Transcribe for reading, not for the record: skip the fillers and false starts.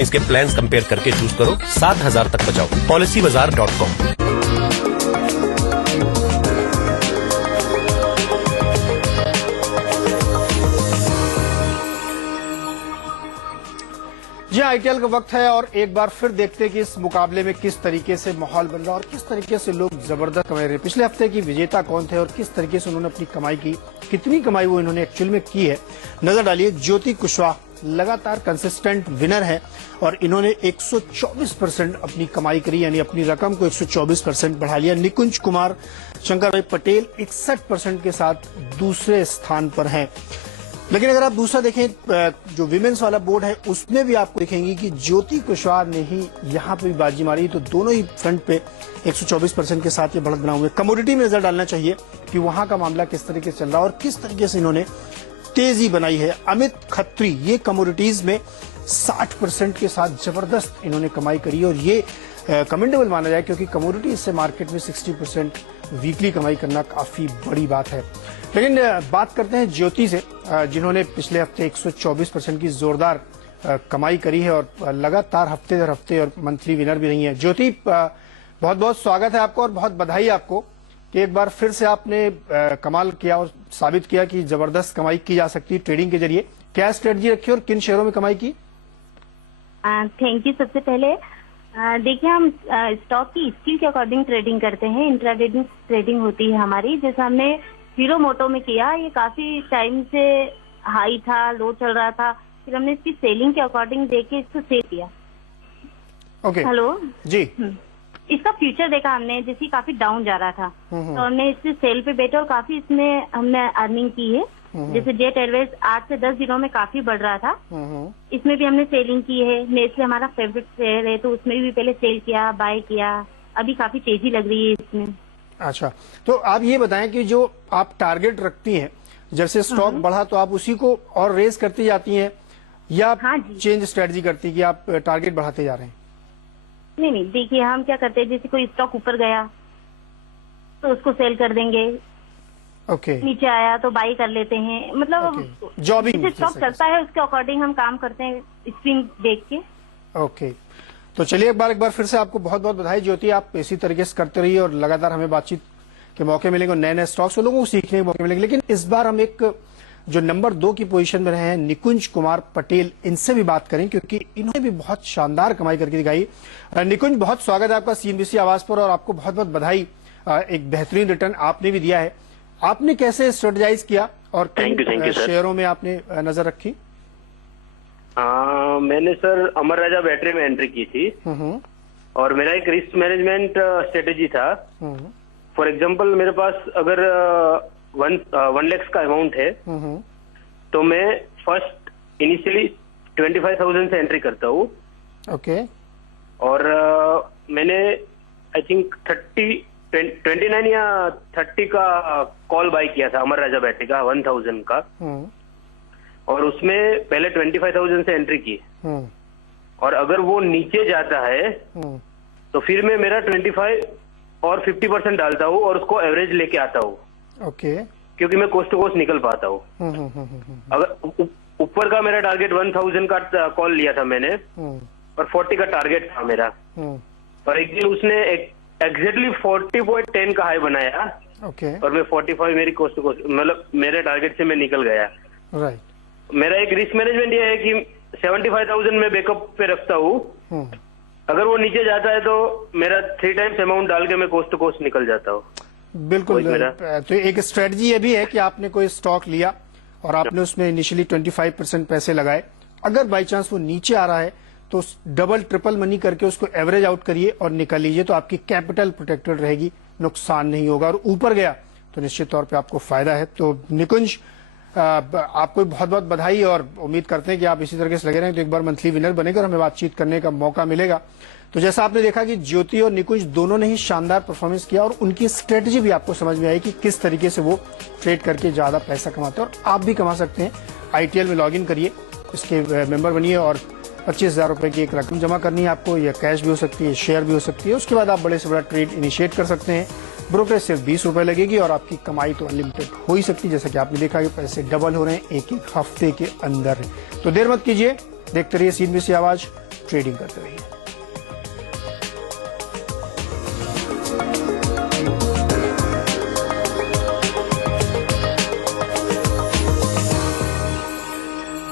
इसके plans compare करके choose करो, 7,000 तक बचाओ। policybazaar.com। जी आईटीएल का वक्त है और एक बार फिर देखते हैं कि इस मुकाबले में किस तरीके से माहौल बन रहा है और किस तरीके से लोग जबरदस्त कमा रहे हैं। पिछले हफ्ते की विजेता कौन थे और किस तरीके से उन्होंने अपनी कमाई की, कितनी कमाई वो इन्होंने एक्चुअल में की है, नजर डालिए। ज्योति कुशवाहा लगातार कंसिस्टेंट विनर है और इन्होंने 124% अपनी कमाई करी, यानी अपनी रकम को 124% बढ़ा लिया। निकुंज कुमार शंकर भाई पटेल 61% के साथ दूसरे स्थान पर हैं। लेकिन अगर आप दूसरा देखें, जो विमेन्स वाला बोर्ड है, उसमें भी आपको देखेंगे कि ज्योति कुशवाहा ने ही यहाँ पे भी बाजी मारी, तो दोनों ही फ्रंट पे 124% के साथ ये बढ़त बना हुए। कमोडिटी में नजर डालना चाहिए कि वहां का मामला किस तरीके से चल रहा है और किस तरीके से इन्होंने तेजी बनाई है। अमित खत्री ये कमोडिटीज में 60% के साथ जबरदस्त इन्होंने कमाई करी और ये कमेंडेबल माना जाए, क्योंकि कमोडिटी से मार्केट में 60% वीकली कमाई करना काफी बड़ी बात है। लेकिन बात करते हैं ज्योति से, जिन्होंने पिछले हफ्ते 124% की जोरदार कमाई करी है और लगातार हफ्ते दर हफ्ते और मंथली विनर भी रही है। ज्योति, बहुत बहुत स्वागत है आपको और बहुत बधाई आपको कि एक बार फिर से आपने कमाल किया और साबित किया कि जबरदस्त कमाई की जा सकती है ट्रेडिंग के जरिए। क्या स्ट्रेटजी रखी और किन शेयरों में कमाई की? Thank you. सबसे पहले देखिए, हम स्टॉक की स्किल के अकॉर्डिंग ट्रेडिंग करते हैं। इंट्राडे ट्रेडिंग होती है हमारी, जैसे हमने हीरो मोटो में किया। ये काफी टाइम से हाई था, लो चल रहा था, फिर हमने इसकी सेलिंग के अकॉर्डिंग देके इसको सेल किया। ओके। हेलो जी। इसका फ्यूचर देखा हमने, जैसे काफी डाउन जा रहा था, तो हमने इससे सेल पे बैठे और काफी इसमें हमने अर्निंग की है। जैसे जेट एयरवेज 8 से 10 दिनों में काफी बढ़ रहा था, इसमें भी हमने सेलिंग की है। नेस्ले हमारा फेवरेट शेयर है, तो उसमें भी पहले सेल किया, बाय किया। अभी काफी तेजी लग रही है इसमें। अच्छा, तो आप ये बताएं कि जो आप टारगेट रखती हैं, जैसे स्टॉक बढ़ा तो आप उसी को और रेस करती जाती हैं या चेंज स्ट्रेटजी करती है कि आप टारगेट बढ़ाते जा रहे हैं? नहीं, देखिए हम क्या करते हैं, जैसे कोई स्टॉक ऊपर गया तो उसको सेल कर देंगे। ओके। नीचे आया तो बाई कर लेते हैं। मतलब जॉबिंग स्टॉक चलता है उसके अकॉर्डिंग हम काम करते हैं, स्क्रीन देख के। ओके, तो चलिए एक बार फिर से आपको बहुत बहुत बधाई ज्योति। आप इसी तरीके से करते रहिए और लगातार हमें बातचीत के मौके मिलेंगे, नए नए स्टॉक्स और लोगों को सीखने के मौके मिलेंगे। लेकिन इस बार हम एक जो नंबर 2 की पोजीशन में रहे हैं निकुंज कुमार पटेल, इनसे भी बात करें क्योंकि इन्होंने भी बहुत शानदार कमाई करके दिखाई। निकुंज, बहुत स्वागत है आपका सीएनबीसी आवाज पर और आपको बहुत बहुत बधाई। एक बेहतरीन रिटर्न आपने भी दिया है। आपने कैसे स्ट्रेटेजाइज किया और किन शेयरों में आपने नजर रखी? मैंने सर अमर राजा बैटरी में एंट्री की थी और मेरा एक रिस्क मैनेजमेंट स्ट्रेटेजी था। फॉर एग्जांपल, मेरे पास अगर 1 लाख का अमाउंट है तो मैं फर्स्ट इनिशियली 25,000 से एंट्री करता हूँ। ओके। और मैंने आई थिंक 29 या 30 का कॉल बाय किया था अमर राजा बैटरी का 1,000 का, और उसमें पहले 25,000 से एंट्री की। और अगर वो नीचे जाता है तो फिर मैं मेरा 25 और 50% डालता हूँ और उसको एवरेज लेके आता हूँ। ओके। क्योंकि मैं कोस्ट टू कोस्ट निकल पाता हूँ। अगर ऊपर का मेरा टारगेट 1,000 का कॉल लिया था मैंने और 40 का टारगेट था मेरा, और एक दिन उसने एग्जैक्टली 40.10 का हाई बनाया। ओके। और मैं 45 मेरी कोस्ट टू कोस्ट, मतलब मेरे टारगेट से मैं निकल गया। राइट। मेरा एक रिस्क मैनेजमेंट ये है कि 75,000 में बैकअप पे रखता हूँ। अगर वो नीचे जाता है तो मेरा 3 टाइम्स अमाउंट डाल के मैं कोस्ट टू कोस्ट निकल जाता हूँ। बिल्कुल। तो एक स्ट्रेटजी ये भी है कि आपने कोई स्टॉक लिया और आपने उसमें इनिशियली 25% पैसे लगाए। अगर बाई चांस वो नीचे आ रहा है तो डबल ट्रिपल मनी करके उसको एवरेज आउट करिए और निकल लीजिए, तो आपकी कैपिटल प्रोटेक्टेड रहेगी, नुकसान नहीं होगा। और ऊपर गया तो निश्चित तौर पे आपको फायदा है। तो निकुंज, आपको बहुत बहुत बधाई और उम्मीद करते हैं कि आप इसी तरीके से लगे रहें तो एक बार मंथली विनर बनेगा और हमें बातचीत करने का मौका मिलेगा। तो जैसा आपने देखा कि ज्योति और निकुंज दोनों ने ही शानदार परफॉर्मेंस किया और उनकी स्ट्रेटजी भी आपको समझ में आई कि किस तरीके से वो ट्रेड करके ज्यादा पैसा कमाते हैं, और आप भी कमा सकते हैं। आईटीएल में लॉगिन करिए, इसके मेंबर बनिए और 25,000 रुपए की एक रकम जमा करनी है आपको। यह कैश भी हो सकती है, शेयर भी हो सकती है। उसके बाद आप बड़े से बड़ा ट्रेड इनिशिएट कर सकते हैं। ब्रोकरेज सिर्फ 20 रुपए लगेगी और आपकी कमाई तो अनलिमिटेड हो ही सकती है। जैसा कि आपने देखा कि पैसे डबल हो रहे हैं एक हफ्ते के अंदर। तो देर मत कीजिए, देखते रहिए सीएनबीसी आवाज। ट्रेडिंग करते रहिए।